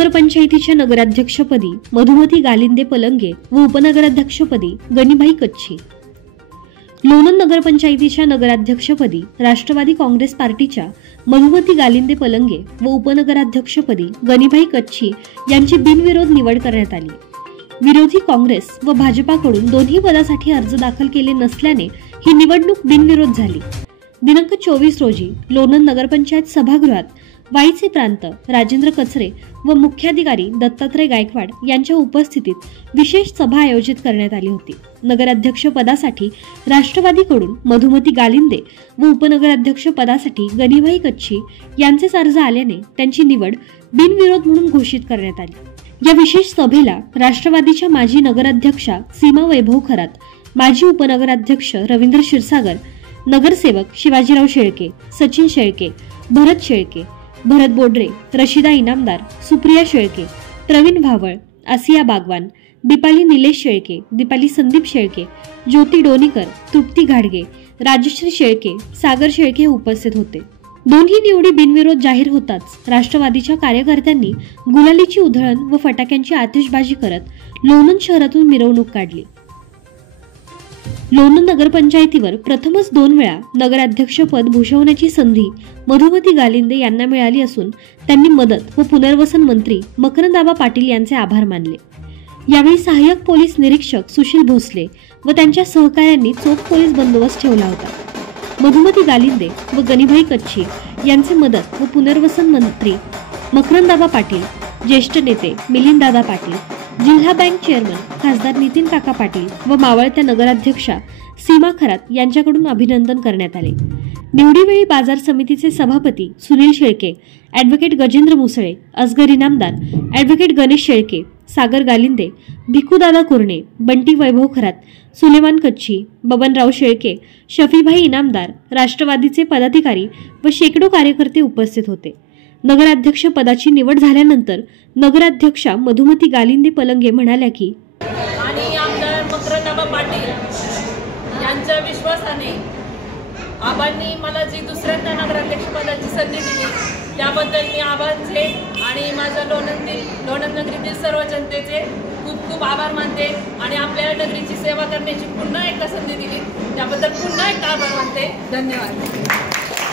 नगरपंचायतीच्या नगराध्यक्षपदी मधुमती गालिंदे पलंगे व उपनगराध्यक्षपदी गणिभाई कच्छी। लोणंद नगरपंचायतीच्या नगराध्यक्षपदी राष्ट्रवादी काँग्रेस पार्टीच्या मधुमती गालिंदे पलंगे व उपनगराध्यक्षपदी गणिभाई कच्छी यांची बिनविरोध निवड करण्यात आली। विरोधी काँग्रेस व भाजपाकडून दोन्ही पदासाठी अर्ज दाखल केले नसल्याने ही निवडणूक बिनविरोध झाली। दिनांक 24 रोजी लोणंद नगरपंचायत सभागृहात वाईचे प्रांत राजेंद्र कचरे व मुख्याधिकारी दत्तात्रय गायकवाड यांच्या उपस्थितीत विशेष सभा आयोजित करण्यात आली होती। नगराध्यक्ष पदासाठी राष्ट्रवादीकडून मधुमती गालिंदे व उपनगराध्यक्ष पदासाठी गणिभाई कच्छी यांचेच अर्ज आल्याने त्यांची निवड बिनविरोध म्हणून घोषित करण्यात आली। या विशेष सभेला राष्ट्रवादीच्या माजी नगराध्यक्षा सीमा वैभव खरात, माजी उपनगराध्यक्ष रवींद्र क्षीरसागर, नगरसेवक शिवाजीराव शेळके, सचिन शेळके, भरत शेळके, भरत बोडरे, रशिदा इनामदार, सुप्रिया शेळके, प्रवीण भावळ, आसिया बागवान, दीपाली निलेश शेळके, दीपाली संदीप शेळके, ज्योती डोणीकर, तृप्ती घाडगे, राजश्री शेळके, सागर शेळके उपस्थित होते। दोन्ही निवडी बिनविरोध जाहीर होताच राष्ट्रवादीच्या कार्यकर्त्यांनी गुलालीची उधळण व फटाक्यांची आतिषबाजी करत लोणंद शहरातून मिरवणूक काढली। लोणंद नगरपंचायतीवर प्रथमच 2 वेळा नगराध्यक्षपद भूषवण्याची संधी मधुमती गालिंदे यांना मिळाली असून त्यांनी मदत व पुनर्वसन मंत्री मकरंदाबा पाटील यांचे आभार मानले। यावेळी सहाय्यक पोलीस निरीक्षक सुशील भोसले व त्यांच्या सहकाऱ्यांनी चोख पोलीस बंदोबस्त ठेवला होता। मधुमती गालिंदे व गणिभाई कच्छी यांचे मदत व पुनर्वसन मंत्री मकरंदाबा पाटील, ज्येष्ठ नेते मिलिंददादा पाटील, जिल्हा बँक चेअरमन खासदार नितीन काका पाटील व मावळत्या नगराध्यक्षा सीमा खरात यांच्याकडून अभिनंदन करण्यात आले। निवडीवेळी बाजार समितीचे सभापती सुनील शेळके, ॲडव्होकेट गजेंद्र मुसळे, असगर इनामदार, ॲडव्होकेट गणेश शेळके, सागर गालिंदे, भिकूदादा कुरणे, बंटी वैभव खरात, सुलेमान कच्छी, बबनराव शेळके, शफीभाई इनामदार, राष्ट्रवादीचे पदाधिकारी व शेकडो कार्यकर्ते उपस्थित होते। नगराध्यक्ष पदाची निवड झाल्यानंतर नगराध्यक्षा मधुमती गालिंदे पलंगे म्हणाल्या की आणि आमदार मकरंदाबा पाटील यांच्या विश्वासाने आबांनी मला जी दुसऱ्यांदा नगराध्यक्ष पदाची संधी दिली त्याबद्दल मी आबांचे आणि माझ्या लोणंद नगरीतील सर्व जनतेचे खूप खूप आभार मानते आणि आपल्या नगरीची सेवा करण्याची पुन्हा एकदा संधी दिली त्याबद्दल पुन्हा एकदा आभार मानते। धन्यवाद।